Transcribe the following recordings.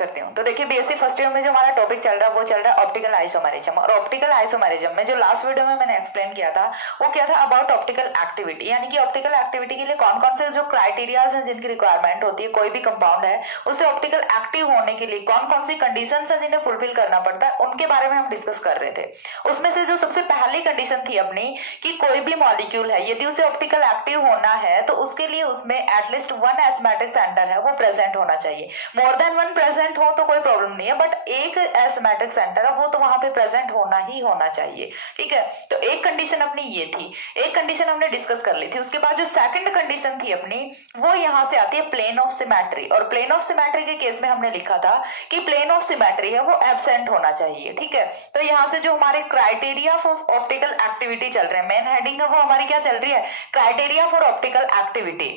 करती हूँ। तो देखिए बीएससी फर्स्ट ईयर में जो हमारा टॉपिक चल रहा है वो चल रहा है ऑप्टिकल आइसोमेरिज्म। और ऑप्टिकल आइसोमेरिज्म में जो लास्ट वीडियो में मैंने एक्सप्लेन किया था वो क्या था, अबाउट ऑप्टिकल एक्टिविटी, यानी कि ऑप्टिकल एक्टिविटी के लिए कौन कौन से जो क्राइटेरियाज हैं जिनकी रिक्वायरमेंट होती है, कोई भी कंपाउंड है उसे ऑप्टिकल एक्टिव होने के लिए कौन कौन सी कंडीशन है जिन्हें फुलफिल करना पड़ता है, उनके बारे में हम डिस्कस कर रहे थे। उसमें से जो सबसे पहली कंडीशन थी अपनी कि कोई भी मॉलिक्यूल है यदि उसे ऑप्टिकल एक्टिव होना है तो उसके लिए उसमें एटलीस्ट वन एस्मेटिक सेंटर है वो प्रेजेंट होना चाहिए। मोर देन वन प्रेजेंट हो तो कोई प्रॉब्लम नहीं है, बट एक एस्मेटिक सेंटर है वो तो वहां पे प्रेजेंट होना ही होना चाहिए। ठीक है, तो एक कंडीशन अपनी ये थी, एक कंडीशन हमने डिस्कस कर ली थी। उसके बाद जो सेकंड कंडीशन थी अपनी वो यहां से आती है प्लेन ऑफ सिमेट्री। और प्लेन ऑफ सिमेट्री के केस में हमने लिखा था कि प्लेन ऑफ सिमेट्री है वो एब्सेंट होना चाहिए। ठीक है, तो यहां से जो हमारे क्राइटेरिया फॉर ऑप्टिकल एक्टिविटी चल रहे हैं, मेन हेडिंग है वो हमारी क्या चल रही है, criteria for optical activity,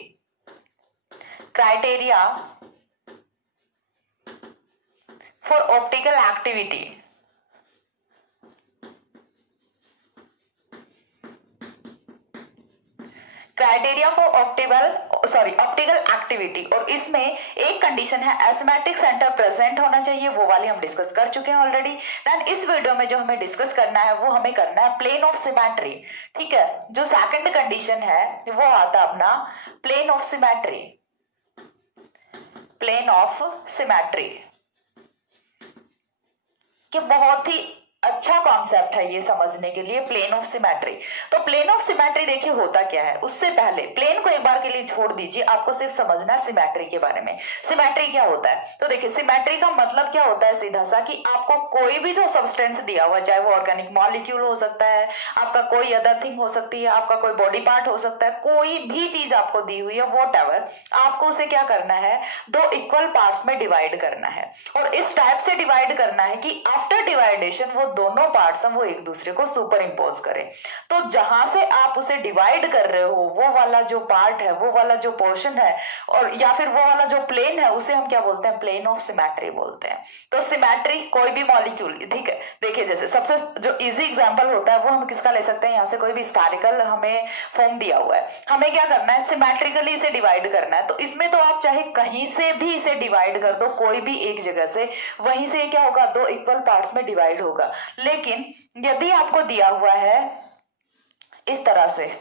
criteria for optical activity. Criteria for optical activity, और इसमें एक कंडीशन है एस्मेटिक सेंटर प्रेजेंट होना चाहिए, वो वाली हम डिस्कस कर चुके हैं ऑलरेडी। देन इस वीडियो में जो हमें डिस्कस करना है वो हमें करना है प्लेन ऑफ सिमेट्री। ठीक है, जो सेकंड कंडीशन है वो आता अपना plane of symmetry, plane of symmetry कि बहुत ही अच्छा कॉन्सेप्ट है ये समझने के लिए, प्लेन ऑफ सिमेट्री। तो प्लेन ऑफ सिमेट्री देखिए होता क्या है, उससे पहले प्लेन को एक बार के लिए छोड़ दीजिए, आपको सिर्फ समझना है सिमेट्री के बारे में। सिमेट्री क्या होता है, तो देखिए सिमेट्री का मतलब क्या होता है सीधा सा कि आपको कोई भी जो सब्सटेंस दिया हुआ है, चाहे वो ऑर्गेनिक मॉलिक्यूल हो सकता है, आपका कोई अदर थिंग हो सकती है, आपका कोई बॉडी पार्ट हो सकता है, कोई भी चीज आपको दी हुई है व्हाटएवर, आपको उसे क्या करना है, दो इक्वल पार्ट्स में डिवाइड करना है। और इस टाइप से डिवाइड करना है कि आफ्टर डिवाइडेशन वो दोनों पार्ट्स हम वो एक दूसरे को सुपर इंपोज करें। तो जहां से आप उसे डिवाइड कर रहे हो वो वाला जो पार्ट है, वो वाला जो पोर्शन है, और या फिर वो वाला जो प्लेन है, उसे हम क्या बोलते हैं, प्लेन ऑफ सिमेट्री बोलते हैं। तो सिमेट्री कोई भी मॉलिक्यूल, ठीक है, देखिए जैसे सबसे जो इजी एग्जांपल होता है वो हम किसका ले सकते हैं, यहाँ से कोई भी स्फेरिकल हमें फॉर्म दिया हुआ है, हमें क्या करना है, सिमेट्रिकली इसे डिवाइड करना है। तो इसमें तो आप चाहे कहीं से भी इसे डिवाइड कर दो, कोई भी एक जगह से, वहीं से क्या होगा, दो इक्वल पार्ट्स में डिवाइड होगा। लेकिन यदि आपको दिया हुआ है इस तरह से,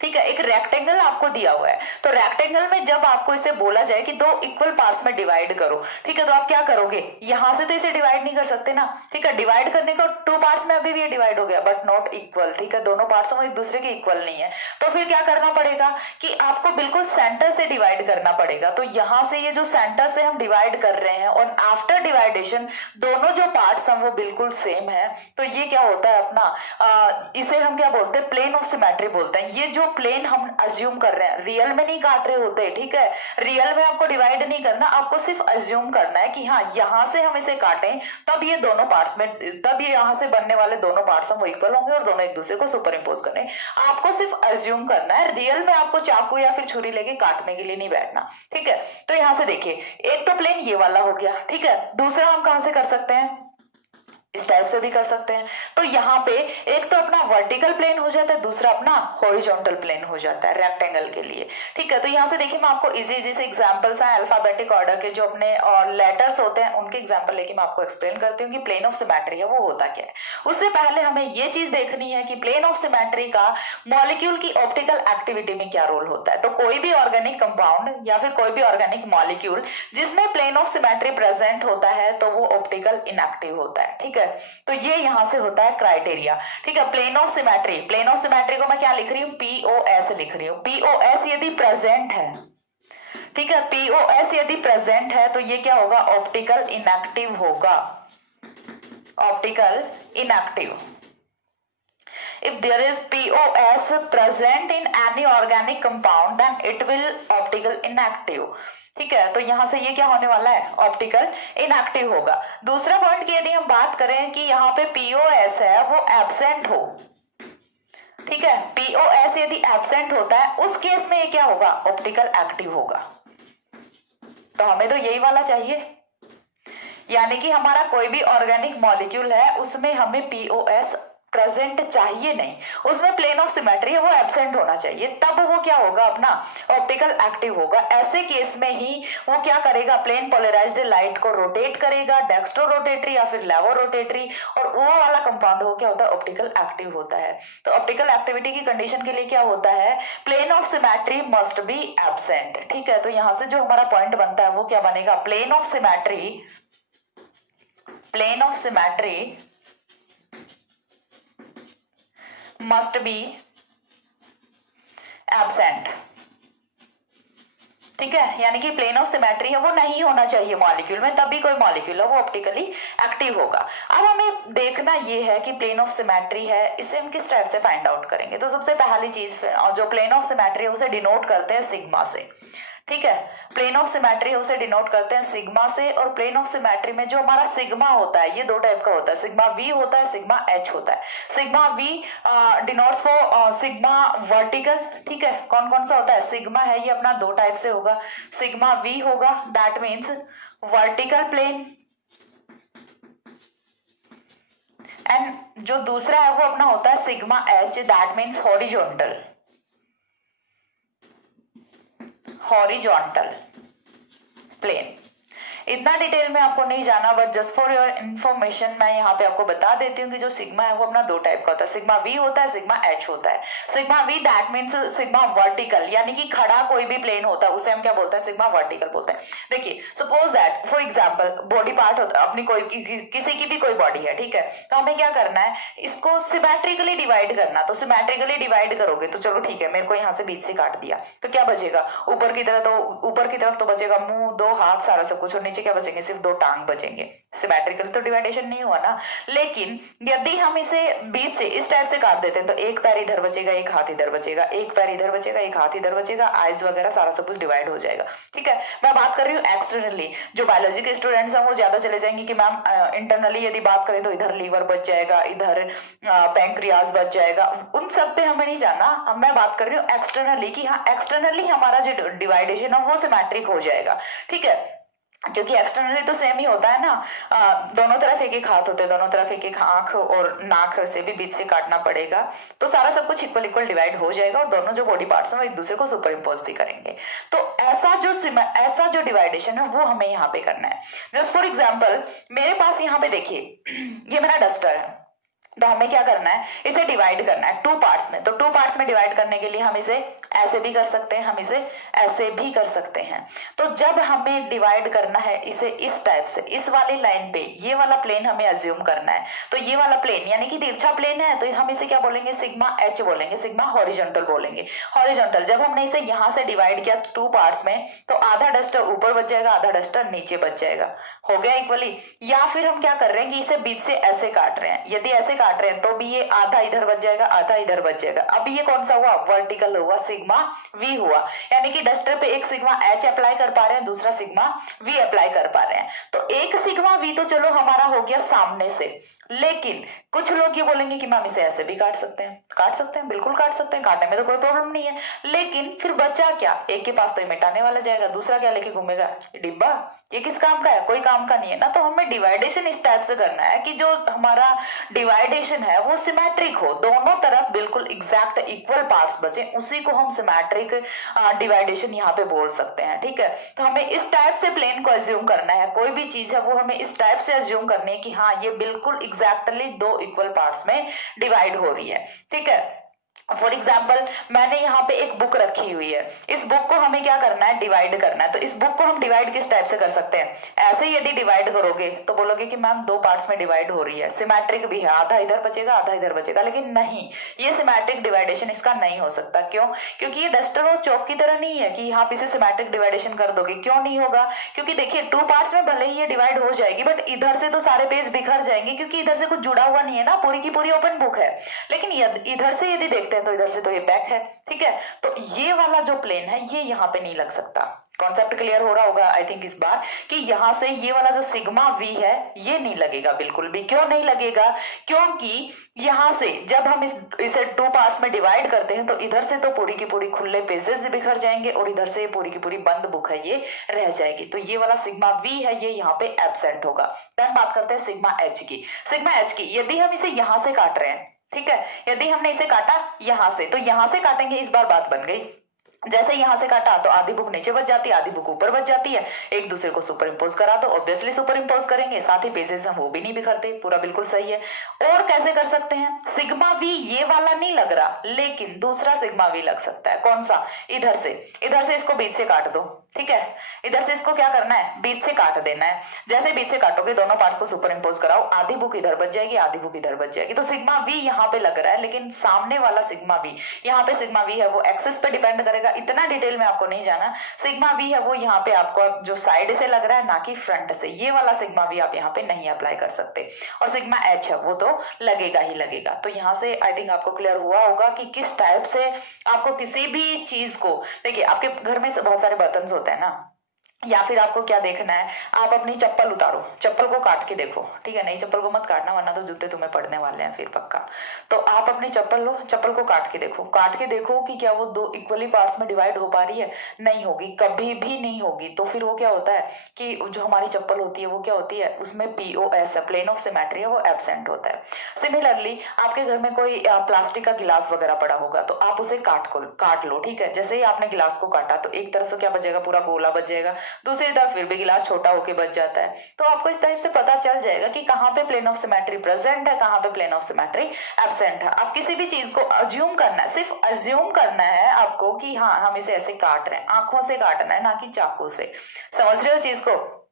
ठीक है, एक रेक्टेंगल आपको दिया हुआ है, तो रेक्टेंगल में जब आपको इसे बोला जाए कि दो इक्वल पार्ट्स में डिवाइड करो, ठीक है, तो आप क्या करोगे, यहां से तो इसे डिवाइड नहीं कर सकते ना, ठीक है, डिवाइड करने को टू पार्ट्स में अभी भी ये डिवाइड हो गया बट नॉट इक्वल। ठीक है, दोनों पार्ट्स वो एक दूसरे के इक्वल नहीं है, तो फिर क्या करना पड़ेगा कि आपको बिल्कुल सेंटर से डिवाइड करना पड़ेगा। तो यहां से ये जो सेंटर से हम डिवाइड कर रहे हैं और आफ्टर डिवाइडेशन दोनों जो पार्ट्स हैं वो बिल्कुल सेम है, तो ये क्या होता है अपना, इसे हम क्या बोलते हैं, प्लेन ऑफ सिमेट्री बोलते हैं। ये जो प्लेन हम अज्यूम कर रहे हैं, रियल में नहीं काट रहे होते, ठीक है, रियल में आपको डिवाइड नहीं करना, आपको सिर्फ अज्यूम करना है कि हाँ यहां से हम इसे काटें तब ये दोनों पार्ट्स में, तब ये यहां से बनने वाले दोनों पार्ट्स हम वो इक्वल होंगे और दोनों एक दूसरे को सुपर इंपोज करें। आपको सिर्फ अज्यूम करना है, रियल में आपको चाकू या फिर छुरी लेके काटने के लिए नहीं बैठना। ठीक है, तो यहां से देखिए एक तो प्लेन ये वाला हो गया, ठीक है, दूसरा हम कहां से कर सकते हैं, इस टाइप से भी कर सकते हैं। तो यहाँ पे एक तो अपना वर्टिकल प्लेन हो जाता है, दूसरा अपना हॉरिजॉन्टल प्लेन हो जाता है रेक्टेंगल के लिए। ठीक है, तो यहाँ से देखिए मैं आपको इजी इजी से एग्जांपल्स हैं अल्फाबेटिक ऑर्डर के, जो अपने और लेटर्स होते हैं उनके एग्जांपल लेके मैं आपको एक्सप्लेन करती हूँ कि प्लेन ऑफ सिमेट्री है वो होता क्या है। उससे पहले हमें ये चीज देखनी है कि प्लेन ऑफ सिमेट्री का मॉलिक्यूल की ऑप्टिकल एक्टिविटी में क्या रोल होता है। तो कोई भी ऑर्गेनिक कंपाउंड या फिर कोई भी ऑर्गेनिक मॉलिक्यूल जिसमें प्लेन ऑफ सिमेट्री प्रेजेंट होता है तो वो ऑप्टिकल इनएक्टिव होता है। ठीक है, तो ये यहां से होता है क्राइटेरिया। ठीक है, plane of symmetry, plane of symmetry को मैं क्या लिख रही हूं, पीओएस लिख रही हूं। पीओएस यदि प्रेजेंट है, ठीक है, पीओएस यदि प्रेजेंट है तो ये क्या होगा, ऑप्टिकल इनएक्टिव होगा, optical inactive. If there is POS present in any organic compound then it will optical inactive। ठीक है, तो यहां से ये क्या होने वाला है, ऑप्टिकल इनएक्टिव होगा। दूसरा पॉइंट की यदि हम बात करें कि यहाँ पे POS है वो एब्सेंट हो, ठीक है, POS यदि एब्सेंट होता है उस केस में ये क्या होगा, ऑप्टिकल एक्टिव होगा। तो हमें तो यही वाला चाहिए, यानी कि हमारा कोई भी ऑर्गेनिक मॉलिक्यूल है उसमें हमें POS प्रेजेंट चाहिए नहीं, उसमें प्लेन ऑफ सिमेट्री है वो एब्सेंट होना चाहिए, तब वो क्या होगा, अपना ऑप्टिकल एक्टिव होगा। ऐसे केस में ही वो क्या करेगा, प्लेन पोलराइज्ड लाइट को रोटेट करेगा, डेक्स्ट्रो रोटेटरी या फिर लेवो रोटेटरी, और वो वाला कंपाउंड हो क्या होता है, ऑप्टिकल एक्टिव होता है। तो ऑप्टिकल एक्टिविटी की कंडीशन के लिए क्या होता है, plane of symmetry must be absent. ठीक है, तो यहां से जो हमारा पॉइंट बनता है वो क्या बनेगा, plane of symmetry must be absent. ठीक है, यानी कि प्लेन ऑफ सिमेट्री है वो नहीं होना चाहिए मॉलिक्यूल में, तभी कोई मॉलिक्यूल है वो ऑप्टिकली एक्टिव होगा। अब हमें देखना ये है कि प्लेन ऑफ सिमेट्री है, इसे हम किस टाइप से फाइंड आउट करेंगे। तो सबसे पहली चीज जो प्लेन ऑफ सिमेट्री है उसे डिनोट करते हैं सिग्मा से। ठीक है, प्लेन ऑफ सिमेट्री है उसे डिनोट करते हैं सिग्मा से, और प्लेन ऑफ सिमेट्री में जो हमारा सिग्मा होता है ये दो टाइप का होता है, सिग्मा वी होता है, सिग्मा एच होता है। Sigma we denotes for sigma vertical. ठीक है, कौन कौन सा होता है, सिग्मा है ये अपना दो टाइप से होगा, सिग्मा वी होगा that means vertical plane, and जो दूसरा है वो अपना होता है sigma h that means horizontal plane. इतना डिटेल में आपको नहीं जाना, but just for your information मैं यहाँ पे आपको बता देती हूँ कि जो सिग्मा है वो अपना दो टाइप का होता है, सिग्मा वी होता है, सिग्मा एच होता है। Sigma we that means sigma vertical, यानी कि खड़ा कोई भी प्लेन होता है उसे हम क्या बोलते हैं, सिग्मा वर्टिकल बोलते हैं। देखिए suppose that for example body part होता है अपनी, कोई किसी की भी कोई बॉडी है, ठीक है, तो हमें क्या करना है, इसको सिमेट्रिकली डिवाइड करना। तो सिमेट्रिकली डिवाइड करोगे तो चलो ठीक है, मेरे को यहाँ से बीच से काट दिया तो क्या बचेगा, ऊपर की तरफ तो बचेगा मुंह, दो हाथ, सारा सब कुछ, और नीचे क्या बचेंगे, सिर्फ दो टांग बचेंगे। सिमेट्रिकल तो डिवाइडेशन नहीं हुआ ना। लेकिन यदि हम इसे बीच से इस टाइप से काट देते हैं तो एक पैर इधर बचेगा, एक हाथ इधर बचेगा, एक पैर इधर बचेगा, एक हाथ इधर बचेगा, आइज वगैरह सारा सब कुछ डिवाइड हो जाएगा। ठीक है, मैं बात कर रही हूँ एक्सटर्नली। जो बायोलॉजी के स्टूडेंट्स हैं वो ज्यादा चले जाएंगे कि मैम इंटरनली यदि बात करें तो इधर लीवर बच जाएगा, इधर पैंक्रियाज बच जाएगा, उन सब पे हमें नहीं जाना। मैं बात कर रही हूँ एक्सटर्नली कि हाँ एक्सटर्नली हमारा जो डिवाइडेशन है वो सिमेट्रिक हो जाएगा। ठीक है, क्योंकि एक्सटर्नली तो सेम ही होता है ना, दोनों तरफ एक एक हाथ होते हैं, दोनों तरफ एक एक आंख और नाक से भी बीच से काटना पड़ेगा, तो सारा सब कुछ इक्वल इक्वल डिवाइड हो जाएगा और दोनों जो बॉडी पार्ट्स हैं वो एक दूसरे को सुपर इम्पोज भी करेंगे। तो ऐसा जो डिवाइडेशन है वो हमें यहाँ पे करना है। जस्ट फॉर एग्जाम्पल मेरे पास यहाँ पे देखिए ये मेरा डस्टर है, तो हमें क्या करना है, इसे डिवाइड करना है टू पार्ट्स में। तो टू पार्ट्स में डिवाइड करने के लिए हम इसे ऐसे भी कर सकते हैं, हम इसे ऐसे भी कर सकते हैं। तो जब हमें डिवाइड करना है इसे इस टाइप से, इस वाली लाइन पे ये वाला प्लेन हमें अज्यूम करना है। तो ये वाला प्लेन यानी कि तिरछा प्लेन है, तो हम इसे क्या बोलेंगे, सिग्मा एच बोलेंगे, सिग्मा हॉरिजॉन्टल बोलेंगे। हॉरिजॉन्टल जब हमने इसे यहाँ से डिवाइड किया टू पार्ट्स में, तो आधा डस्टर ऊपर बच जाएगा, आधा डस्टर नीचे बच जाएगा, हो गया इक्वली। या फिर हम क्या कर रहे हैं कि इसे बीच से ऐसे काट रहे हैं, यदि ऐसे काट रहे हैं तो भी ये आधा इधर बच जाएगा, आधा इधर बच जाएगा। अब ये कौन सा हुआ, वर्टिकल हुआ, सिग्मा वी हुआ, यानी कि डस्टर पे एक सिग्मा एच अप्लाई कर पा रहे हैं, दूसरा सिग्मा वी अप्लाई कर पा रहे हैं। तो एक सिग्मा वी तो चलो हमारा हो गया सामने से, लेकिन कुछ लोग ये बोलेंगे कि मैम इसे ऐसे भी काट सकते हैं, बिल्कुल काट सकते हैं, काटने में तो कोई प्रॉब्लम नहीं है। लेकिन फिर बचा क्या, एक के पास तो ये मिटाने वाला जाएगा, दूसरा क्या लेके घूमेगा, डिब्बा, ये किस काम का है, कोई काम का नहीं है ना। तो हमें डिवाइडेशन इस टाइप से करना है कि जो हमारा डिवाइडेशन है वो सिमेट्रिक हो, दोनों तरफ बिल्कुल एग्जैक्ट इक्वल पार्ट्स बचे, उसी को हम सिमेट्रिक डिवाइडेशन यहाँ पे बोल सकते हैं। ठीक है, तो हमें इस टाइप से प्लेन को अज्यूम करना है, कोई भी चीज है वो हमें इस टाइप से अज्यूम करनी है कि हाँ ये बिल्कुल एग्जैक्टली दो इक्वल पार्ट्स में डिवाइड हो रही है। ठीक है, फॉर एग्जाम्पल मैंने यहाँ पे एक बुक रखी हुई है, इस बुक को हमें क्या करना है, डिवाइड करना है। तो इस बुक को हम डिवाइड किस टाइप से कर सकते हैं, ऐसे यदि डिवाइड करोगे तो बोलोगे कि मैम दो पार्ट्स में डिवाइड हो रही है, सिमेट्रिक भी है, आधा इधर बचेगा आधा इधर बचेगा, लेकिन नहीं, ये सिमेट्रिक डिवाइडेशन इसका नहीं हो सकता। क्यों, क्योंकि ये डस्टर और चौक की तरह नहीं है कि आप इसे सिमेट्रिक डिवाइडेशन कर दोगे। क्यों नहीं होगा, क्योंकि देखिए टू पार्ट्स में भले ही ये डिवाइड हो जाएगी, बट इधर से तो सारे पेज बिखर जाएंगे, क्योंकि इधर से कुछ जुड़ा हुआ नहीं है ना, पूरी की पूरी ओपन बुक है। लेकिन इधर से यदि देखते हैं तो इधर से तो ये बैक है। ठीक है, तो ये वाला जो प्लेन है ये यहाँ पे नहीं लग सकता। कॉन्सेप्ट क्लियर हो रहा होगा आई थिंक इस बार, कि यहां से ये वाला जो सिग्मा वी है ये नहीं लगेगा बिल्कुल भी। क्यों नहीं लगेगा, क्योंकि यहां से जब हम इसे टू पार्ट्स में डिवाइड करते हैं तो इधर से तो पूरी की पूरी खुले पेजेस बिखर जाएंगे और इधर से पूरी की पूरी बंद बुक है ये रह जाएगी। तो ये वाला सिग्मा वी है ये यहाँ पे एब्सेंट होगा। देन बात करते हैं सिग्मा एच की। सिग्मा एच की यदि हम इसे यहां से काट रहे हैं ठीक है। यदि हमने इसे काटा यहां से, तो यहां से काटेंगे, इस बार बात बन गई। जैसे यहां से काटा तो आधी बुक नीचे बच जाती है, आधी बुक ऊपर बच जाती है, एक दूसरे को सुपर इम्पोज करा दो, ऑब्वियसली सुपर इम्पोज करेंगे, साथ ही पेजेस हम वो भी नहीं बिखरते, पूरा बिल्कुल सही है। और कैसे कर सकते हैं, सिग्मा वी ये वाला नहीं लग रहा, लेकिन दूसरा सिग्मा वी लग सकता है। कौन सा, इधर से इसको बीच से काट दो, ठीक है। इधर से इसको क्या करना है, बीच से काट देना है। जैसे बीच से काटोगे दोनों पार्ट्स को सुपर इम्पोज कराओ, आधी बुक इधर बच जाएगी, आधी बुक इधर बच जाएगी। तो सिग्मा वी यहाँ पे लग रहा है, लेकिन सामने वाला सिग्मा वी, यहाँ पे सिग्मा वी है वो एक्सिस पे डिपेंड करेगा, इतना डिटेल में आपको नहीं जाना। सिग्मा वी है वो यहाँ पे आपको जो साइड से लग रहा है, ना कि फ्रंट से। ये वाला सिग्मा वी आप यहाँ पे नहीं अप्लाई कर सकते। और सिग्मा एच है वो तो लगेगा ही लगेगा। तो यहाँ से आई थिंक आपको क्लियर हुआ होगा कि किस टाइप से आपको किसी भी चीज को, देखिए आपके घर में बहुत सारे बर्तन होते हैं ना, या फिर आपको क्या देखना है, आप अपनी चप्पल उतारो, चप्पल को काट के देखो, ठीक है। नई चप्पल को मत काटना, वरना तो जूते तुम्हें पड़ने वाले हैं फिर पक्का। तो आप अपनी चप्पल लो, चप्पल को काट के देखो कि क्या वो दो इक्वली पार्ट्स में डिवाइड हो पा रही है, नहीं होगी, कभी भी नहीं होगी। तो फिर वो क्या होता है कि जो हमारी चप्पल होती है वो क्या होती है, उसमें POS है, प्लेन ऑफ सिमेट्री है, वो एब्सेंट होता है। सिमिलरली आपके घर में कोई प्लास्टिक का गिलास वगैरह पड़ा होगा, तो आप उसे काट लो, ठीक है। जैसे ही आपने गिलास को काटा तो एक तरफ से क्या बचेगा, पूरा गोला बच जाएगा, दूसरी तरफ फिर भी गिलास छोटा होके बच जाता है। तो आपको इस टाइप से पता चल जाएगा कि कहाँ पे प्लेन ऑफ सिमेट्री प्रेजेंट है, कहाँ पे प्लेन ऑफ सिमेट्री एब्सेंट है। आप किसी भी चीज को अज्यूम करना है, सिर्फ अज्यूम करना है आपको कि हाँ हम इसे ऐसे काट रहे हैं, आंखों से काटना है, ना कि चाकू से। समझ रहे हो चीज को,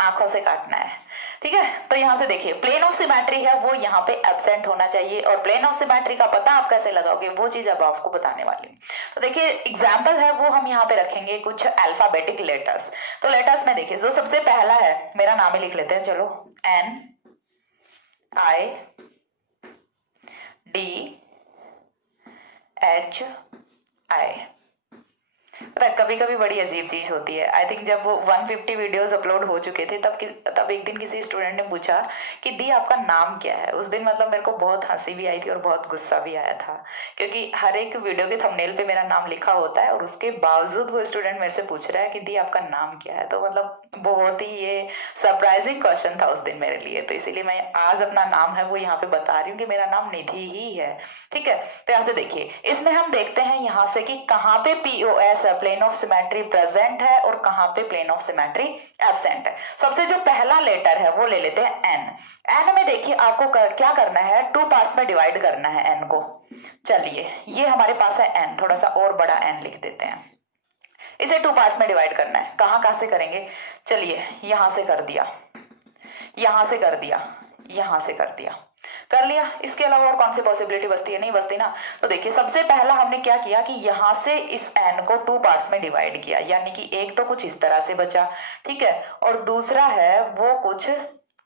आंखों से काटना है, ठीक है। तो यहां से देखिए प्लेन ऑफ सिमेट्री है वो यहाँ पे एब्सेंट होना चाहिए। और प्लेन ऑफ सिमेट्री का पता आप कैसे लगाओगे, वो चीज अब आपको बताने वाली हूँ। तो देखिए एग्जाम्पल है वो हम यहाँ पे रखेंगे कुछ अल्फाबेटिक लेटर्स। तो लेटर्स में देखिए जो सबसे पहला है, मेरा नाम ही लिख लेते हैं, चलो, NIDHI। पता कभी कभी बड़ी अजीब चीज होती है। आई थिंक जब वो 150 वीडियोस अपलोड हो चुके थे तब एक दिन किसी स्टूडेंट ने पूछा कि दी आपका नाम क्या है। उस दिन मतलब मेरे को बहुत हंसी भी आई थी और बहुत गुस्सा भी आया था, क्योंकि हर एक वीडियो के थंबनेल पे मेरा नाम लिखा होता है और उसके बावजूद वो स्टूडेंट मेरे से पूछ रहा है कि दी आपका नाम क्या है। तो मतलब बहुत ही ये सरप्राइजिंग क्वेश्चन था उस दिन मेरे लिए। तो इसीलिए मैं आज अपना नाम है वो यहाँ पे बता रही हूँ कि मेरा नाम निधि ही है, ठीक है। तो यहाँ से देखिए इसमें हम देखते हैं यहाँ से कि कहाँ पे POS plane of symmetry present है और कहां पे प्लेन ऑफ सिमेट्री एब्सेंट है। सबसे जो पहला लेटर है वो ले लेते हैं N में देखिए आपको क्या करना है, 2 पार्ट्स में डिवाइड करना है N को। चलिए ये हमारे पास है N, थोड़ा सा और बड़ा N लिख देते हैं। इसे 2 पार्ट्स में डिवाइड करना है। कहां से करेंगे, चलिए यहां से कर दिया, यहां से कर दिया, यहां से कर दिया, कर लिया। इसके अलावा और कौन सी पॉसिबिलिटी बचती है, नहीं बचती ना। तो देखिए सबसे पहला हमने क्या किया कि यहां से इस N को 2 पार्ट्स में डिवाइड किया, यानी कि एक तो कुछ इस तरह से बचा, ठीक है, और दूसरा है वो कुछ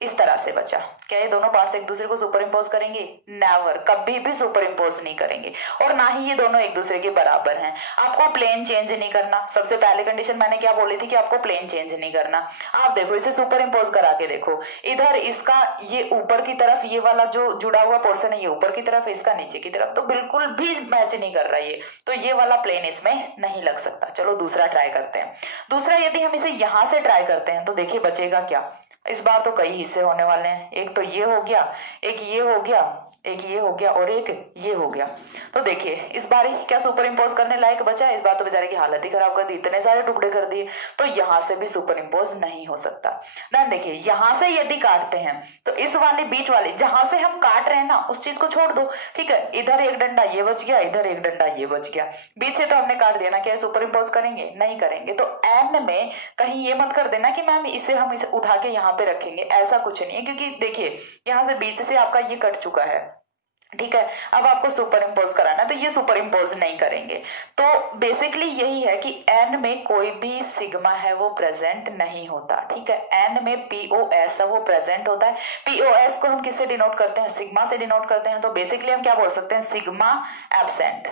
इस तरह से बचा। क्या ये दोनों पार्ट्स एक दूसरे को सुपर इम्पोज करेंगे, नेवर, कभी भी सुपर इम्पोज नहीं करेंगे। और ना ही ये दोनों एक दूसरे के बराबर हैं। आपको प्लेन चेंज नहीं करना, सबसे पहले कंडीशन मैंने क्या बोली थी कि आपको प्लेन चेंज नहीं करना। आप देखो इसे सुपर इम्पोज करा के देखो, इधर इसका ये ऊपर की तरफ ये वाला जो जुड़ा हुआ पोर्शन है ये ऊपर की तरफ, इसका नीचे की तरफ, तो बिल्कुल भी मैच नहीं कर रहा ये, तो ये वाला प्लेन इसमें नहीं लग सकता। चलो दूसरा ट्राई करते हैं। दूसरा यदि हम इसे यहां से ट्राई करते हैं तो देखिए बचेगा क्या। इस बार तो कई हिस्से होने वाले हैं, एक तो ये हो गया, एक ये हो गया, एक ये हो गया और एक ये हो गया। तो देखिए इस बार क्या सुपर इम्पोज करने लायक बचा है, इस बार तो बेचारे की हालत ही खराब कर दी, इतने सारे टुकड़े कर दिए। तो यहां से भी सुपर इम्पोज नहीं हो सकता। देन देखिए यहां से यदि काटते हैं तो इस वाले बीच वाले जहां से हम काट रहे हैं ना उस चीज को छोड़ दो, ठीक है। इधर एक डंडा ये बच गया, इधर एक डंडा ये बच गया, बीच से तो हमने काट दिया ना। क्या सुपर इम्पोज करेंगे, नहीं करेंगे। तो N में कहीं ये मत कर देना कि मैम इसे हम इसे उठा के यहाँ पे रखेंगे, ऐसा कुछ नहीं है, क्योंकि देखिए यहाँ से बीच से आपका ये कट चुका है, ठीक है। अब आपको सुपर इम्पोज कराना, तो ये सुपर इम्पोज नहीं करेंगे। तो बेसिकली यही है कि N में कोई भी सिग्मा है वो प्रेजेंट नहीं होता, ठीक है। N में POS है वो प्रेजेंट होता है। POS को हम किससे डिनोट करते हैं, सिग्मा से डिनोट करते हैं। तो बेसिकली हम क्या बोल सकते हैं, सिग्मा एब्सेंट,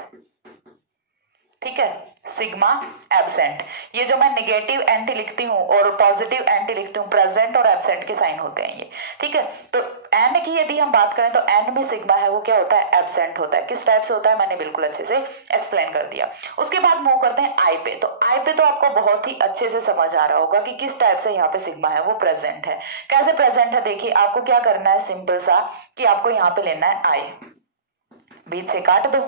ठीक है, सिग्मा एब्सेंट। ये जो मैं नेगेटिव एंटी लिखती हूँ और पॉजिटिव एंटी लिखती हूँ, प्रेजेंट और एब्सेंट के साइन होते हैं ये, ठीक है। तो N की यदि हम बात करें तो N में सिग्मा है वो क्या होता है, एब्सेंट होता है। किस टाइप से होता है मैंने बिल्कुल अच्छे से एक्सप्लेन कर दिया। उसके बाद मूव करते हैं I पे। तो I पे तो आपको बहुत ही अच्छे से समझ आ रहा होगा कि किस टाइप से यहाँ पे सिग्मा है वो प्रेजेंट है। कैसे प्रेजेंट है, देखिए आपको क्या करना है, सिंपल सा कि आपको यहाँ पे लेना है I, बीच से काट दो।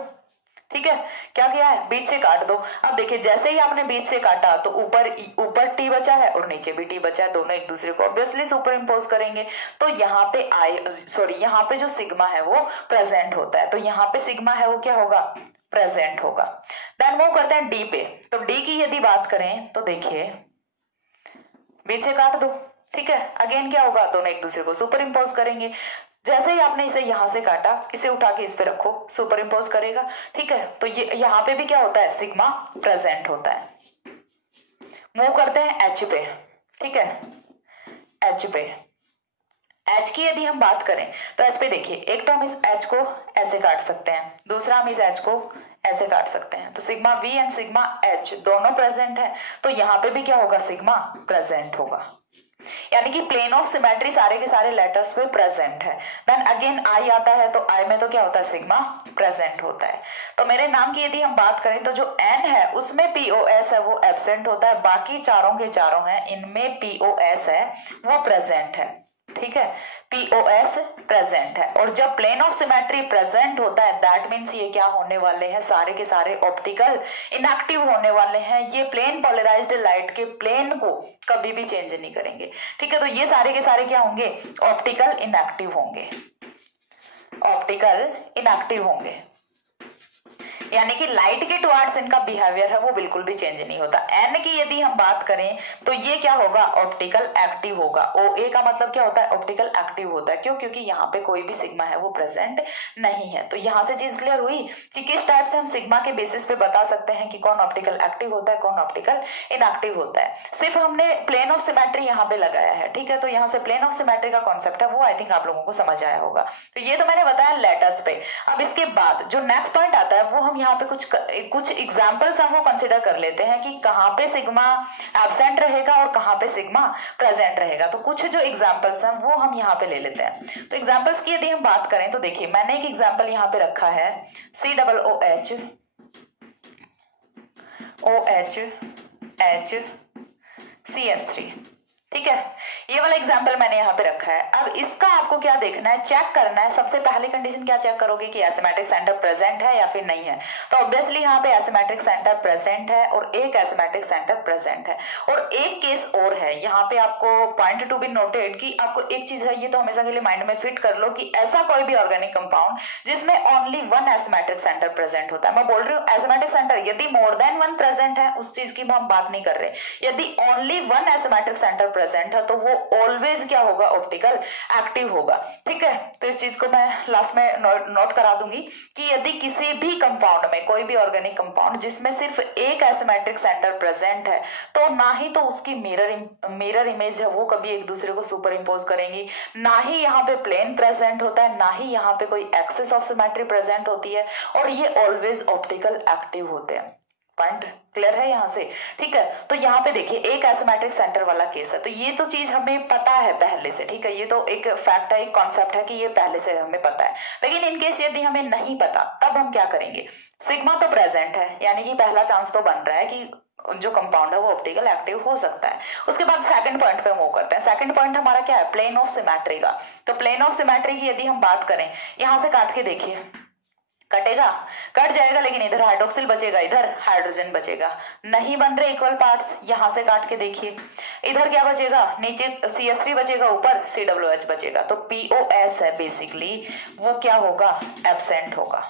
ठीक है, क्या किया है, बीच से काट दो। अब देखिए जैसे ही आपने बीच से काटा तो ऊपर टी बचा है और नीचे भी टी बचा है, दोनों एक दूसरे को ऑब्वियसली सुपर इम्पोज करेंगे। तो यहाँ पे यहाँ पे जो सिग्मा है वो प्रेजेंट होता है, तो यहाँ पे सिग्मा है वो क्या होगा, प्रेजेंट होगा। देन मूव करते हैं डी पे। तो डी की यदि बात करें तो देखिए बीच से काट दो। ठीक है, अगेन क्या होगा, दोनों एक दूसरे को सुपर इम्पोज करेंगे। जैसे ही आपने इसे यहां से काटा, इसे उठा के इस पे रखो, सुपर इम्पोज करेगा। ठीक है, तो ये यहाँ पे भी क्या होता है, सिग्मा प्रेजेंट होता है। मूव करते हैं एच पे। ठीक है, एच पे, एच की यदि हम बात करें तो एच पे देखिए, एक तो हम इस एच को ऐसे काट सकते हैं, दूसरा हम इस एच को ऐसे काट सकते हैं। तो sigma we and sigma H दोनों प्रेजेंट है, तो यहाँ पे भी क्या होगा, सिग्मा प्रेजेंट होगा। यानी कि प्लेन ऑफ सिमेट्री सारे के सारे लेटर्स पे प्रेजेंट है। देन अगेन आई आता है, तो आई में तो क्या होता है, सिग्मा प्रेजेंट होता है। तो मेरे नाम की यदि हम बात करें तो जो एन है उसमें पीओएस है वो एब्सेंट होता है, बाकी चारों के चारों हैं इनमें पीओएस है वो प्रेजेंट है। ठीक है, पीओएस प्रेजेंट है। और जब प्लेन ऑफ सिमेट्री प्रेजेंट होता है दैट मीन्स ये क्या होने वाले हैं, सारे के सारे ऑप्टिकल इनएक्टिव होने वाले हैं। ये प्लेन पोलराइज्ड लाइट के प्लेन को कभी भी चेंज नहीं करेंगे। ठीक है, तो ये सारे के सारे क्या होंगे, ऑप्टिकल इनएक्टिव होंगे, ऑप्टिकल इनएक्टिव होंगे। यानी कि लाइट के टुवर्ड्स इनका बिहेवियर है वो बिल्कुल भी चेंज नहीं होता। एन की यदि हम बात करें तो ये क्या होगा, ऑप्टिकल एक्टिव होगा। ओ ए का मतलब क्या होता है, ऑप्टिकल एक्टिव होता है। क्यों, क्योंकि यहाँ पे कोई भी सिग्मा है वो प्रेजेंट नहीं है। तो यहाँ से चीज क्लियर हुई कि किस टाइप से हम सिग्मा के बेसिस पे बता सकते हैं कि कौन ऑप्टिकल एक्टिव होता है, कौन ऑप्टिकल इनएक्टिव होता है। सिर्फ हमने प्लेन ऑफ सिमेट्री यहाँ पे लगाया है। ठीक है, तो यहाँ से प्लेन ऑफ सिमेट्री का कॉन्सेप्ट है वो आई थिंक आप लोगों को समझ आया होगा। तो ये तो मैंने बताया लेटर्स पे। अब इसके बाद जो नेक्स्ट पॉइंट आता है वो हम यहाँ पे कुछ एग्जांपल्स हम वो कंसिडर कर लेते हैं कि कहाँ पे सिग्मा एब्सेंट रहेगा और कहाँ पे सिग्मा प्रेजेंट रहेगा। तो कुछ जो एग्जांपल्स हैं वो हम यहाँ पे ले लेते हैं। तो एग्जांपल्स की यदि हम बात करें तो देखिए मैंने एक एग्जांपल यहाँ पे रखा है COOH CS3। ठीक है, ये वाला एग्जाम्पल मैंने यहाँ पे रखा है। अब इसका आपको क्या देखना है, चेक करना है। सबसे पहली कंडीशन क्या चेक करोगे कि एसिमेट्रिक सेंटर प्रेजेंट है या फिर नहीं है। तो ऑब्वियसली यहाँ पे एसिमेट्रिक सेंटर प्रेजेंट है और एक एसिमेट्रिक सेंटर प्रेजेंट है। और एक केस और है यहाँ पे, आपको पॉइंट टू बी नोटेड कि आपको एक चीज है, ये तो हमेशा के लिए माइंड में फिट कर लो कि ऐसा कोई भी ऑर्गेनिक कंपाउंड जिसमें only one asymmetric centre present होता है। मैं बोल रही हूँ एसिमेट्रिक सेंटर यदि मोर देन वन प्रेजेंट है उस चीज की हम बात नहीं कर रहे। यदि only one asymmetric centre present है तो वो ऑलवेज क्या होगा, ऑप्टिकल एक्टिव होगा। ठीक है, तो इस चीज को मैं लास्ट में नोट करा दूंगी कि यदि किसी भी कंपाउंड में, कोई भी ऑर्गेनिक कंपाउंड जिसमें सिर्फ एक एसिमेट्रिक सेंटर प्रेजेंट है तो ना ही तो उसकी मिरर इमेज है वो कभी एक दूसरे को सुपर इम्पोज करेंगी, ना ही यहाँ पे प्लेन प्रेजेंट होता है, ना ही यहाँ पे कोई एक्सेस ऑफ सिमेट्री प्रेजेंट होती है, और ये ऑलवेज ऑप्टिकल एक्टिव होते हैं। पॉइंट क्लियर है यहाँ से। ठीक है, तो यहाँ पे देखिए एक एसिमेट्रिक सेंटर वाला केस है, तो ये तो चीज हमें पता है पहले से। ठीक है, ये तो एक फैक्ट है, एक कॉन्सेप्ट है कि ये पहले से हमें पता है। लेकिन इन केस यदि हमें नहीं पता तब हम क्या करेंगे, सिग्मा तो प्रेजेंट है यानी कि पहला चांस तो बन रहा है कि जो कंपाउंड है वो ऑप्टिकल एक्टिव हो सकता है। उसके बाद सेकंड पॉइंट पे मूव करते हैं। सेकंड पॉइंट हमारा क्या है, प्लेन ऑफ सिमेट्री का। तो प्लेन ऑफ सिमेट्री की यदि हम बात करें, यहां से काट के देखिए, कटेगा, कट जाएगा, लेकिन इधर हाइड्रोक्सिल बचेगा, इधर हाइड्रोजन बचेगा, नहीं बन रहे इक्वल पार्ट्स। यहां से काट के देखिए, इधर क्या बचेगा, नीचे CS3 बचेगा, ऊपर COOH बचेगा। तो POS है बेसिकली वो क्या होगा, एब्सेंट होगा।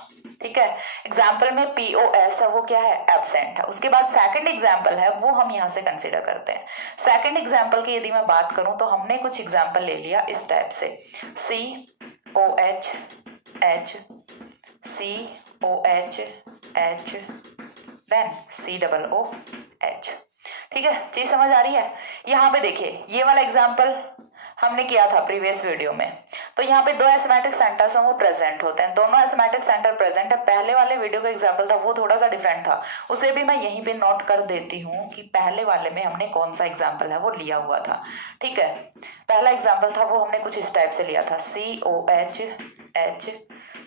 ठीक है, एग्जाम्पल में POS है वो क्या है, एब्सेंट है। उसके बाद सेकंड एग्जाम्पल है वो हम यहाँ से कंसिडर करते हैं। सेकंड एग्जाम्पल की यदि मैं बात करूं तो हमने कुछ एग्जाम्पल ले लिया इस टाइप से, COH H COH H then COOH। ठीक है, चीज समझ आ रही है। यहाँ पे देखिए ये वाला एग्जाम्पल हमने किया था प्रीवियस वीडियो में। तो यहाँ पे दो एसिमेट्रिक सेंटर्स हैं वो प्रेजेंट होते हैं, दोनों एसिमेट्रिक सेंटर प्रेजेंट है। पहले वाले वीडियो का एग्जाम्पल था वो थोड़ा सा डिफरेंट था, उसे भी मैं यहीं पे नोट कर देती हूँ कि पहले वाले में हमने कौन सा एग्जाम्पल है वो लिया हुआ था। ठीक है, पहला एग्जाम्पल था वो हमने कुछ इस टाइप से लिया था, COH H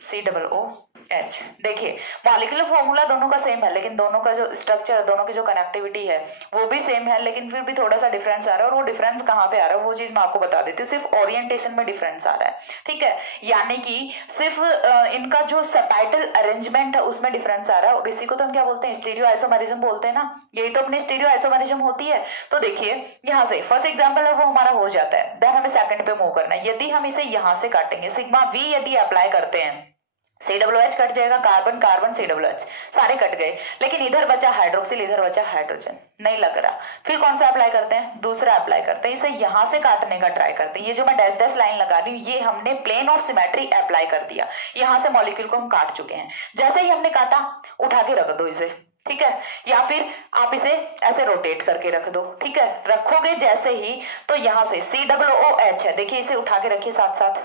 COO H। देखिए मॉलिक्यूलर फॉर्मूला दोनों का सेम है, लेकिन दोनों का जो स्ट्रक्चर, दोनों की जो कनेक्टिविटी है वो भी सेम है, लेकिन फिर भी थोड़ा सा डिफरेंस आ रहा है। और वो डिफरेंस कहाँ पे आ रहा है वो चीज मैं आपको बता देती हूँ, सिर्फ ओरिएंटेशन में डिफरेंस आ रहा है, ठीक है। यानी कि सिर्फ इनका जो सेपेटल अरेंजमेंट है उसमें डिफरेंस आ रहा है, और इसी को तो हम क्या बोलते हैं, स्टीरियो आइसोमेरिज्म बोलते हैं ना। यही तो अपनी स्टीरियो आइसोमेरिज्म होती है। तो देखिए यहाँ से फर्स्ट एग्जाम्पल है वो हमारा हो जाता है, देन हमें सेकंड पे मूव करना है। यदि हम इसे यहाँ से काटेंगे, सिग्मा वी यदि अप्लाई करते हैं, COOH कट जाएगा, कार्बन कार्बन COOH सारे कट गए, लेकिन इधर बचा हाइड्रोक्सिल, इधर बचा हाइड्रोजन, नहीं लग रहा। फिर कौन सा अप्लाई करते हैं, दूसरा अप्लाई करते हैं। इसे यहां से काटने का ट्राई करते हैं। ये जो मैं डैश डैश लाइन लगा रही हूँ, ये हमने प्लेन ऑफ सिमेट्री अप्लाई कर दिया। यहां से मॉलिक्यूल को हम काट चुके हैं। जैसे ही हमने काटा, उठा के रख दो इसे, ठीक है, या फिर आप इसे ऐसे रोटेट करके रख दो, ठीक है। रखोगे जैसे ही, तो यहां से COOH है, देखिए इसे उठा के रखिए, साथ साथ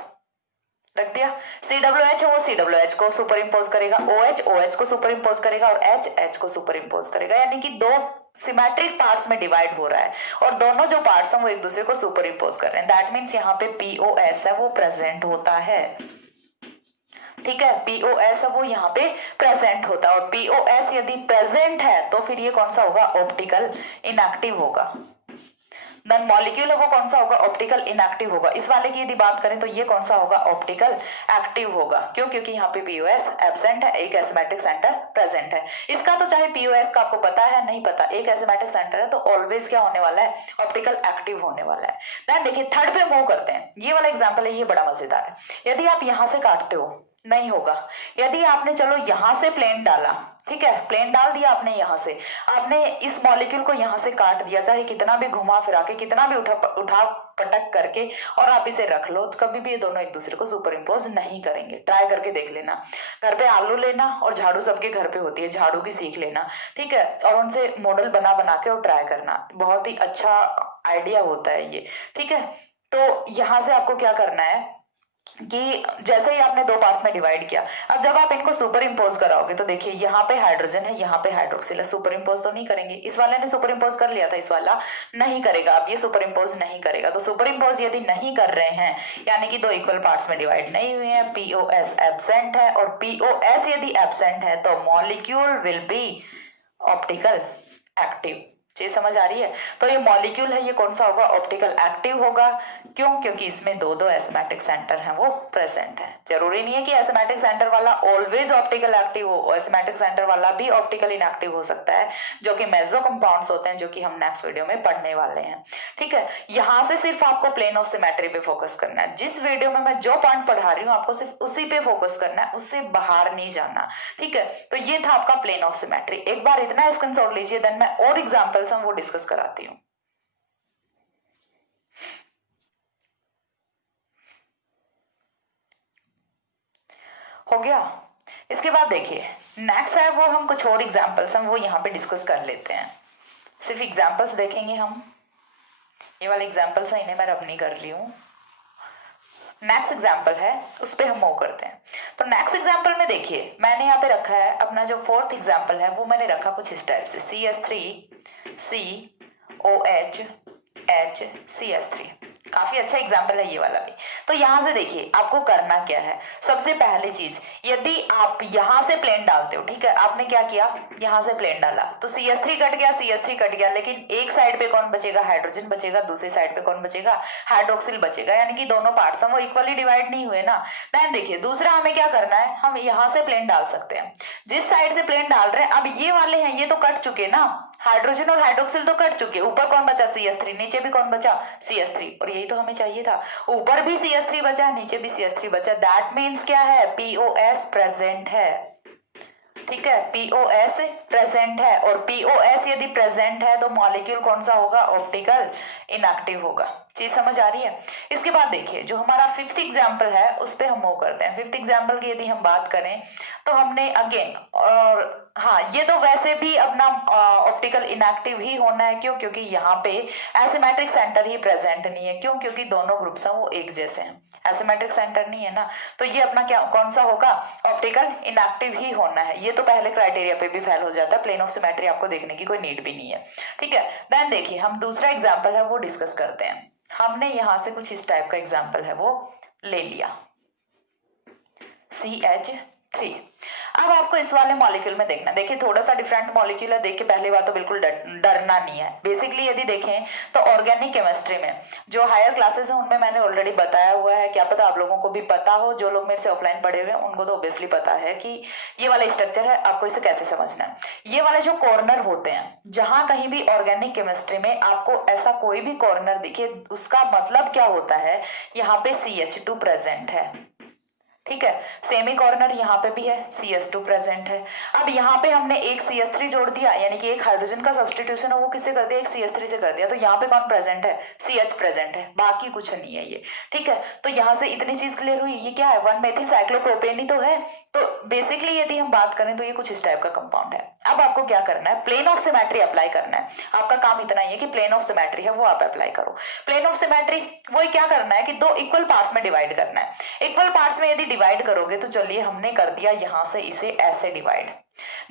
रख दिया। COOH है वो COOH को सुपर इम्पोज करेगा, OH को सुपर इम्पोज करेगा, और H को सुपर इम्पोज करेगा। यानी कि दो सिमेट्रिक पार्ट्स में डिवाइड हो रहा है, और दोनों जो पार्ट्स हैं वो एक दूसरे को सुपर इम्पोज कर रहे हैं। दैट मीन्स यहाँ पे POS है वो प्रेजेंट होता है, ठीक है। POS है वो यहाँ पे प्रेजेंट होता है, और POS यदि प्रेजेंट है तो फिर ये कौन सा होगा, ऑप्टिकल इनएक्टिव होगा। देन मॉलिक्यूल है वो कौन सा होगा, ऑप्टिकल इनएक्टिव होगा। इस वाले की यदि बात करें तो ये कौन सा होगा, ऑप्टिकल एक्टिव होगा। क्यों, क्योंकि यहाँ पे POS एब्सेंट है, एक एसिमेट्रिक सेंटर प्रेजेंट है। इसका तो चाहे POS का आपको पता है नहीं पता, एक एसिमेट्रिक सेंटर है तो ऑलवेज क्या होने वाला है, ऑप्टिकल एक्टिव होने वाला है। देन देखिए थर्ड पे मूव करते हैं। ये वाला एग्जाम्पल है, ये बड़ा मजेदार है। यदि आप यहां से काटते हो, नहीं होगा। यदि आपने चलो यहां से प्लेन डाला, ठीक है, प्लेन डाल दिया आपने, यहां से आपने इस मॉलिक्यूल को यहां से काट दिया, चाहे कितना भी घुमा फिरा के, कितना भी उठा पटक करके, और आप इसे रख लो, तो कभी भी ये दोनों एक दूसरे को सुपर इम्पोज नहीं करेंगे। ट्राई करके देख लेना। घर पे आलू लेना और झाड़ू, सबके घर पे होती है, झाड़ू की सीख लेना, ठीक है, और उनसे मॉडल बना बना के और ट्राई करना। बहुत ही अच्छा आइडिया होता है ये, ठीक है। तो यहां से आपको क्या करना है कि जैसे ही आपने दो पार्ट्स में डिवाइड किया, अब जब आप इनको सुपर इम्पोज कराओगे तो देखिए यहाँ पे हाइड्रोजन है, यहाँ पे हाइड्रोक्सिल है, सुपर इम्पोज तो नहीं करेंगे। इस वाले ने सुपर इम्पोज कर लिया था, इस वाला नहीं करेगा। अब ये सुपर इम्पोज नहीं करेगा, तो सुपर इम्पोज यदि नहीं कर रहे हैं, यानी कि दो इक्वल पार्ट्स में डिवाइड नहीं हुए हैं, POS एब्सेंट है, और POS यदि एब्सेंट है तो molecule will be optical active. चीज समझ आ रही है। तो ये मॉलिक्यूल है, ये कौन सा होगा, ऑप्टिकल एक्टिव होगा। क्यों, क्योंकि इसमें दो दो एसिमेट्रिक सेंटर हैं वो प्रेजेंट है। जरूरी नहीं है कि एसिमेट्रिक सेंटर वाला ऑलवेज ऑप्टिकल एक्टिव हो, एसिमेट्रिक सेंटर वाला भी ऑप्टिकल इनएक्टिव हो सकता है, जो कि मेसो कंपाउंड्स होते हैं, जो कि हम नेक्स्ट वीडियो में पढ़ने वाले हैं, ठीक है। यहां से सिर्फ आपको प्लेन ऑफ सिमेट्री पे फोकस करना है। जिस वीडियो में मैं जो पॉइंट पढ़ा रही हूँ आपको सिर्फ उसी पे फोकस करना है, उससे बाहर नहीं जाना, ठीक है। तो ये था आपका प्लेन ऑफ सिमेट्री। एक बार इतना स्क्रीनशॉट लीजिए, देन मैं और एग्जांपल्स हम वो डिस्कस कराती हूँ। हो गया। इसके बाद देखिए नेक्स्ट है वो, हम कुछ और एग्जांपल्स हम वो यहाँ पे डिस्कस कर लेते हैं। सिर्फ एग्जांपल्स देखेंगे हम, ये वाले एग्जांपल्स हैं, इन्हें मैं रब नहीं कर रही हूँ। नेक्स्ट एग्जाम्पल है उस पर हम मूव करते हैं। तो नेक्स्ट एग्जाम्पल में देखिए मैंने यहाँ पे रखा है अपना जो फोर्थ एग्जाम्पल है, वो मैंने रखा कुछ इस टाइप से, CH3COH HCS3। काफी अच्छा एग्जाम्पल है ये वाला भी। तो यहां से देखिए आपको करना क्या है। सबसे पहली चीज, यदि आप यहां से प्लेन डालते हो, ठीक है, आपने क्या किया, यहां से प्लेन डाला तो CH3 कट गया, CH3 कट गया, लेकिन एक साइड पे कौन बचेगा, हाइड्रोजन बचेगा, दूसरी साइड पे कौन बचेगा, हाइड्रोक्सिल बचेगा। यानी कि दोनों पार्ट्स हम वो इक्वली डिवाइड नहीं हुए ना। देन देखिए दूसरा हमें क्या करना है, हम यहां से प्लेन डाल सकते हैं। जिस साइड से प्लेन डाल रहे हैं, अब ये वाले हैं, ये तो कट चुके ना, हाइड्रोजन और हाइड्रोक्सिल तो कट चुके, ऊपर कौन बचा, CH3, नीचे भी कौन बचा, CH3, और यही तो हमें चाहिए था, ऊपर भी CH3 बचा, नीचे भी CH3 बचा। दैट मीन्स क्या है, POS प्रेजेंट है, ठीक है, POS प्रेजेंट है, और POS यदि प्रेजेंट है तो मॉलिक्यूल कौन सा होगा, ऑप्टिकल इनएक्टिव होगा। चीज समझ आ रही है। इसके बाद देखिए जो हमारा फिफ्थ एग्जाम्पल है उस पे हम मूव करते हैं। फिफ्थ एग्जाम्पल की यदि हम बात करें तो हमने अगेन, और हाँ ये तो वैसे भी अपना ऑप्टिकल इनएक्टिव ही होना है। क्यों, क्योंकि यहाँ पे एसिमेट्रिक सेंटर ही प्रेजेंट नहीं है। क्यों, क्योंकि दोनों ग्रुप्स हैं वो एक जैसे हैं, एसिमेट्रिक सेंटर नहीं है ना, तो ये अपना क्या कौन सा होगा, ऑप्टिकल इनएक्टिव ही होना है। ये तो पहले क्राइटेरिया पे भी फेल हो जाता है, प्लेन ऑफ सिमेट्री आपको देखने की कोई नीड भी नहीं है, ठीक है। देन देखिए हम दूसरा एग्जाम्पल है वो डिस्कस करते हैं। हमने यहां से कुछ इस टाइप का एग्जाम्पल है वो ले लिया, CH 3। अब आपको इस वाले मॉलिक्यूल में देखना, देखिए थोड़ा सा डिफरेंट मॉलिक्यूल है, देख के पहली बात तो बिल्कुल डरना नहीं है। बेसिकली यदि देखें तो ऑर्गेनिक केमिस्ट्री में जो हायर क्लासेस हैं उनमें मैंने ऑलरेडी बताया हुआ है, क्या पता आप लोगों को भी पता हो, जो लोग मेरे से ऑफलाइन पढ़े हुए हैं उनको तो ऑब्वियसली पता है कि ये वाला स्ट्रक्चर है, आपको इसे कैसे समझना है। ये वाले जो कॉर्नर होते हैं, जहां कहीं भी ऑर्गेनिक केमिस्ट्री में आपको ऐसा कोई भी कॉर्नर दिखे, उसका मतलब क्या होता है, यहाँ पे CH2 प्रेजेंट है, ठीक है। सेमी कॉर्नर यहाँ पे भी है, CS2 प्रेजेंट है। अब यहाँ पे हमने एक CS3 जोड़ दिया, यानी कि एक हाइड्रोजन का सब्स्टिट्यूशन है वो किससे कर दिया, एक CS3 से कर दिया, तो यहाँ पे कौन प्रेजेंट है, CH प्रेजेंट है, बाकी कुछ नहीं है ये, ठीक है। तो यहाँ से इतनी चीज क्लियर हुई, ये क्या है, 1-मेथिल साइक्लोप्रोपेन ही तो है। तो बेसिकली यदि हम बात करें तो ये कुछ इस टाइप का कंपाउंड है। अब आपको क्या करना है, प्लेन ऑफ सिमेट्री अप्लाई करना है। आपका काम इतना ही है कि प्लेन ऑफ सिमेट्री है वो आप अप्लाई करो। प्लेन ऑफ सिमेट्री वो क्या करना है कि दो इक्वल पार्ट्स में डिवाइड करना है। इक्वल पार्ट्स में यदि डिवाइड करोगे तो चलिए हमने कर दिया यहां से इसे ऐसे डिवाइड,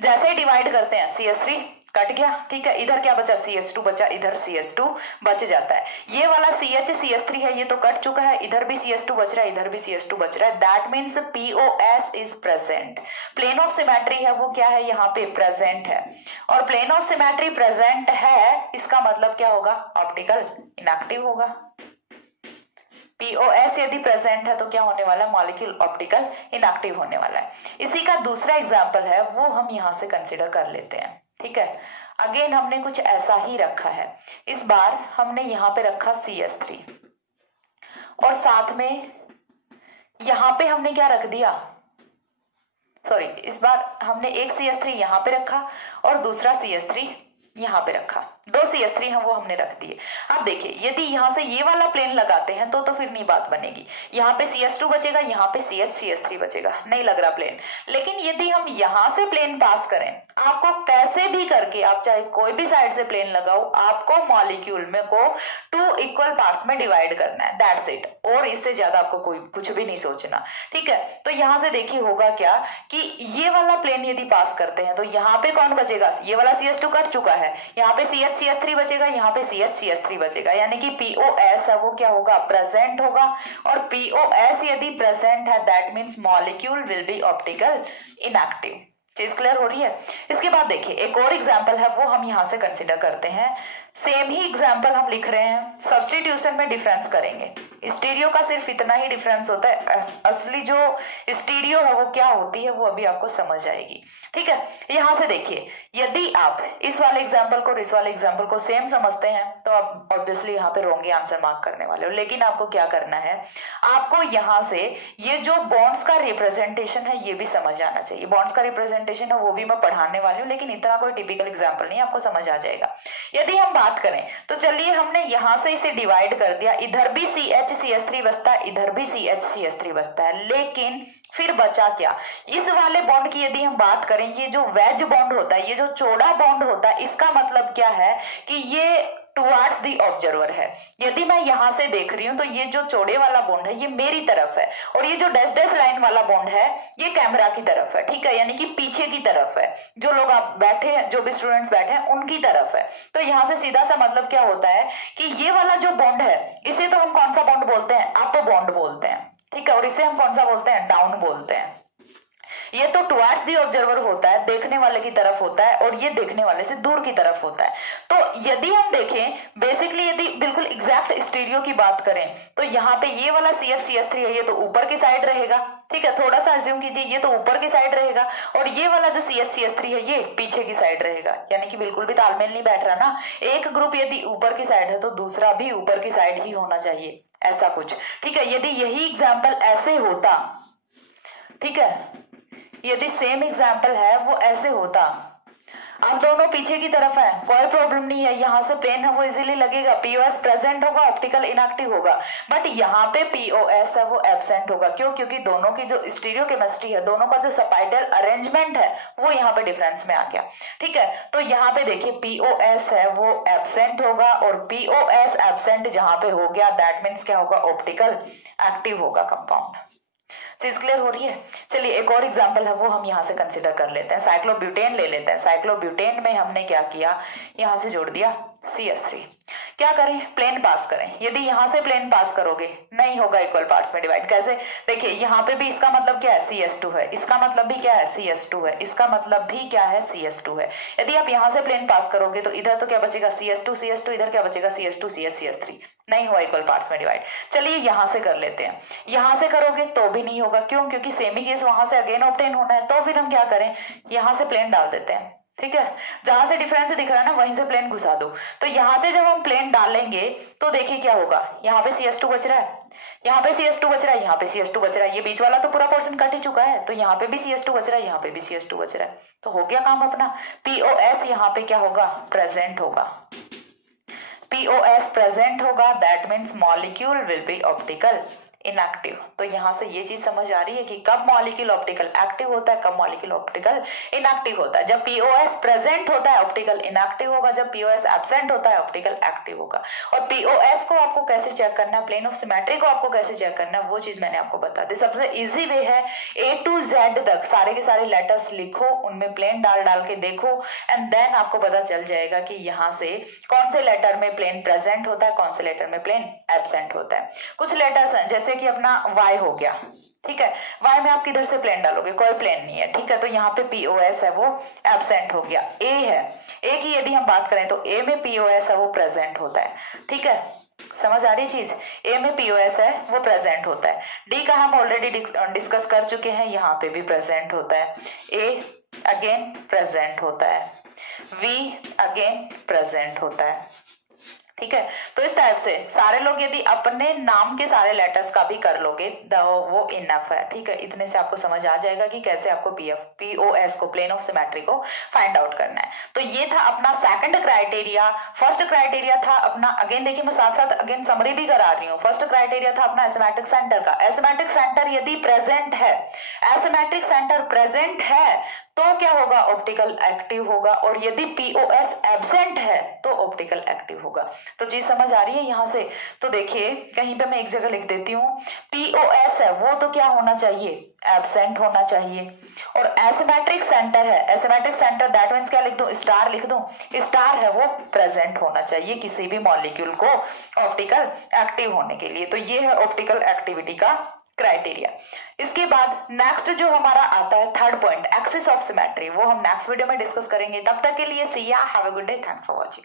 जैसे ही डिवाइड करते हैं CS3 कट गया, ठीक है, इधर क्या बचा, CS2 बचा, इधर CS2 बच जाता है। ये वाला CH CS3 है ये तो कट चुका है, इधर भी CS2 बच रहा है, इधर भी CS2 बच रहा है, that means POS is present. Plane of symmetry है वो क्या है, यहाँ पे प्रेजेंट है, और प्लेन ऑफ सिमेट्री प्रेजेंट है, इसका मतलब क्या होगा, ऑप्टिकल इनएक्टिव होगा। POS यदि प्रेजेंट है तो क्या होने वाला है, मॉलिक्यूल ऑप्टिकल इनएक्टिव होने वाला है। इसी का दूसरा एग्जांपल है वो हम यहां से कंसीडर कर लेते हैं, ठीक है। अगेन हमने कुछ ऐसा ही रखा है, इस बार हमने यहां पे रखा CS3 और साथ में यहां पे हमने क्या रख दिया, सॉरी, इस बार हमने एक CS3 यहां पे रखा और दूसरा CS3 यहां पे रखा, दो CS3 हैं वो हमने रख दिए। अब देखिए यदि यहां से ये वाला प्लेन लगाते हैं तो फिर नहीं बात बनेगी, यहाँ पे CS2 बचेगा, यहाँ पे CS3 बचेगा, नहीं लग रहा प्लेन। लेकिन यदि हम यहां से प्लेन पास करें, आपको कैसे भी करके, आप चाहे कोई भी साइड से प्लेन लगाओ, आपको मॉलिक्यूल में को 2 इक्वल पार्ट्स में डिवाइड करना है, दैट्स इट, और इससे ज्यादा आपको कोई कुछ भी नहीं सोचना, ठीक है। तो यहां से देखिए होगा क्या कि ये वाला प्लेन यदि पास करते हैं तो यहाँ पे कौन बचेगा, ये वाला CS2 कट चुका है, यहाँ पे CS3 बचेगा, यहाँ पे CS3 बचेगा, यानी कि POS है वो क्या होगा, प्रेजेंट होगा, और POS यदि प्रेजेंट है that means molecule will be optical inactive. चीज क्लियर हो रही है। इसके बाद देखिए एक और एग्जांपल है वो हम यहां से कंसीडर करते हैं, सेम ही एग्जांपल हम लिख रहे हैं, सब्स्टिट्यूशन में डिफरेंस करेंगे। स्टीरियो का सिर्फ इतना ही डिफरेंस होता है, असली जो स्टीरियो है वो क्या होती है वो अभी आपको समझ आएगी, ठीक है। यहां से देखिए यदि आप इस वाले एग्जांपल को और इस वाले एग्जांपल को सेम समझते हैं तो आप ऑब्वियसली यहाँ पे रॉन्ग आंसर मार्क करने वाले हो, लेकिन आपको क्या करना है, आपको यहाँ से ये जो बॉन्ड्स का रिप्रेजेंटेशन है ये भी समझ आना चाहिए। बॉन्ड्स का रिप्रेजेंटेशन है वो भी मैं पढ़ाने वाली हूँ, लेकिन इतना कोई टिपिकल एग्जाम्पल नहीं, आपको समझ आ जाएगा। यदि हम बात करें तो चलिए हमने यहां से इसे डिवाइड कर दिया, इधर भी CH CS3 बचता है, इधर भी CH CS3 बचता है, लेकिन फिर बचा क्या, इस वाले बॉन्ड की यदि हम बात करें, ये जो वेज बॉन्ड होता है, ये जो चौड़ा बॉन्ड होता है, इसका मतलब क्या है कि ये टुवर्ड्स दी ऑब्जर्वर है। यदि मैं यहां से देख रही हूं तो ये जो चौड़े वाला बॉन्ड है ये मेरी तरफ है, और ये जो डैश डैश लाइन वाला बॉन्ड है ये कैमरा की तरफ है, ठीक है, यानी कि पीछे की तरफ है, जो लोग आप बैठे हैं, जो भी स्टूडेंट्स बैठे हैं उनकी तरफ है। तो यहां से सीधा सा मतलब क्या होता है कि ये वाला जो बॉन्ड है इसे तो हम कौन सा बॉन्ड बोलते हैं, अप बॉन्ड बोलते हैं, ठीक है, और इसे हम कौन सा बोलते हैं, डाउन बोलते हैं। ये तो टुवर्ड्स दी ऑब्जर्वर होता है, देखने वाले की तरफ होता है, और ये देखने वाले से दूर की तरफ होता है। तो यदि हम देखें बेसिकली यदि बिल्कुल एग्जैक्ट स्टीरियो की बात करें तो यहाँ पे ये वाला CH CS3 है ये तो ऊपर की साइड रहेगा, ठीक है, थोड़ा सा अज्यूम कीजिए ये तो ऊपर की साइड रहेगा, और ये वाला जो CH CS3 है ये पीछे की साइड रहेगा, यानी कि बिल्कुल भी तालमेल नहीं बैठ रहा ना। एक ग्रुप यदि ऊपर की साइड है तो दूसरा भी ऊपर की साइड ही होना चाहिए, ऐसा कुछ, ठीक है। यदि यही एग्जाम्पल ऐसे होता, ठीक है, यदि सेम एग्जाम्पल है वो ऐसे होता, अब दोनों पीछे की तरफ है, कोई प्रॉब्लम नहीं है, यहाँ से प्लेन है वो इजीली लगेगा, POS प्रेजेंट होगा, ऑप्टिकल इनएक्टिव होगा, बट यहाँ पे POS है वो एब्सेंट होगा। क्यों? क्योंकि दोनों की जो स्टीरियो केमिस्ट्री है, दोनों का जो स्पाइडल अरेंजमेंट है वो यहाँ पे डिफरेंस में आ गया, ठीक है। तो यहाँ पे देखिए POS है वो एब्सेंट होगा, और POS एब्सेंट जहां पे हो गया दैट मीन्स क्या होगा, ऑप्टिकल एक्टिव होगा कंपाउंड। चीज क्लियर हो रही है। चलिए एक और एग्जांपल है वो हम यहाँ से कंसिडर कर लेते हैं, साइक्लोब्यूटेन ले लेते हैं। साइक्लोब्यूटेन में हमने क्या किया, यहाँ से जोड़ दिया CS3। क्या करें, प्लेन पास करें। यदि यहाँ से प्लेन पास करोगे नहीं होगा इक्वल पार्ट्स में डिवाइड। कैसे, देखिए यहाँ पे भी इसका मतलब क्या है CS2 है, इसका मतलब भी क्या है CS2 है, इसका मतलब भी क्या है CS2 है। यदि आप यहाँ से प्लेन पास करोगे तो इधर तो क्या बचेगा CS2, इधर क्या बचेगा CS2 CS3, नहीं हुआ इक्वल पार्ट्स में डिवाइड। चलिए यहाँ से कर लेते हैं। यहाँ से करोगे तो भी नहीं होगा, क्यों, क्योंकि सेम ही केस वहां से अगेन ऑब्टेन होना है। तो फिर हम क्या करें, यहाँ से प्लेन डाल देते हैं, ठीक है। जहां से डिफरेंस दिख रहा है ना वहीं से प्लेन घुसा दो। तो यहाँ से जब हम प्लेन डालेंगे तो देखिए क्या होगा, यहाँ पे CS2 बच रहा है, यहाँ पे CS2 बच रहा है, यहाँ पे CS2 बच रहा है, ये बीच वाला तो पूरा पोर्शन कट ही चुका है, तो यहाँ पे भी CS2 बच रहा है, यहाँ पे भी CS2 बच रहा है। तो हो गया काम अपना। POS यहाँ पे क्या होगा, प्रेजेंट होगा। POS प्रेजेंट होगा, that means molecule will be optical inactive. तो यहाँ से ये चीज समझ आ रही है कि कब मॉलिक्यूल ऑप्टिकल एक्टिव होता है, कब मॉलिक्यूल ऑप्टिकल इनएक्टिव होता है। जब POS प्रेजेंट होता है ऑप्टिकल इनएक्टिव होगा, जब POS एब्सेंट होता है ऑप्टिकल एक्टिव होगा। और POS को आपको कैसे चेक करना है, प्लेन ऑफ सिमेट्री को आपको कैसे चेक करना है, वो चीज मैंने आपको बता दी। सबसे इजी वे है A to Z तक सारे के सारे लेटर्स लिखो, उनमें प्लेन डाल डाल के देखो, एंड देन आपको पता चल जाएगा कि यहाँ से कौन से लेटर में प्लेन प्रेजेंट होता है, कौन से लेटर में प्लेन एब्सेंट होता है। कुछ लेटर्स हैं जैसे कि अपना Y हो गया, ठीक है, Y में आप किधर से प्लेन डालोगे, कोई प्लेन नहीं है, ठीक है, तो यहाँ पे POS है वो एब्सेंट हो गया। A है, A की यदि हम बात करें तो A में POS है वो प्रेजेंट होता है, ठीक है, समझ आ रही चीज। A में POS है वो प्रेजेंट होता है। D का हम ऑलरेडी डिस्कस कर चुके हैं, यहाँ पे भी प्रेजेंट होता है। A अगेन प्रेजेंट होता है, V अगेन प्रेजेंट होता है, ठीक है। तो इस टाइप से सारे लोग यदि अपने नाम के सारे लेटर्स का भी कर लोगे तो वो इनफ है, ठीक है। इतने से आपको समझ आ जाएगा कि कैसे आपको POS को, प्लेन ऑफ सिमेट्री को फाइंड आउट करना है। तो ये था अपना सेकंड क्राइटेरिया। फर्स्ट क्राइटेरिया था अपना, अगेन देखिए मैं साथ साथ अगेन समरी भी करा रही हूँ। फर्स्ट क्राइटेरिया था अपना एसिमेट्रिक सेंटर का। एसिमेट्रिक सेंटर यदि प्रेजेंट है, एसिमेट्रिक सेंटर प्रेजेंट है तो क्या होगा, ऑप्टिकल एक्टिव होगा, और यदि POS एब्सेंट है तो ऑप्टिकल एक्टिव होगा। तो चीज समझ आ रही है यहाँ से। तो देखिए कहीं पे मैं एक जगह लिख देती हूँ, POS है वो तो क्या होना चाहिए, एब्सेंट होना चाहिए। और एसिमेट्रिक सेंटर है, एसिमेट्रिक सेंटर दैट मीन्स क्या लिख दूं, स्टार लिख दूं, स्टार है वो प्रेजेंट होना चाहिए किसी भी मॉलिक्यूल को ऑप्टिकल एक्टिव होने के लिए। तो ये है ऑप्टिकल एक्टिविटी का क्राइटेरिया। इसके बाद नेक्स्ट जो हमारा आता है third point, axis of symmetry, वो हम नेक्स्ट वीडियो में डिस्कस करेंगे। तब तक के लिए सी या, have a good day, thanks for watching.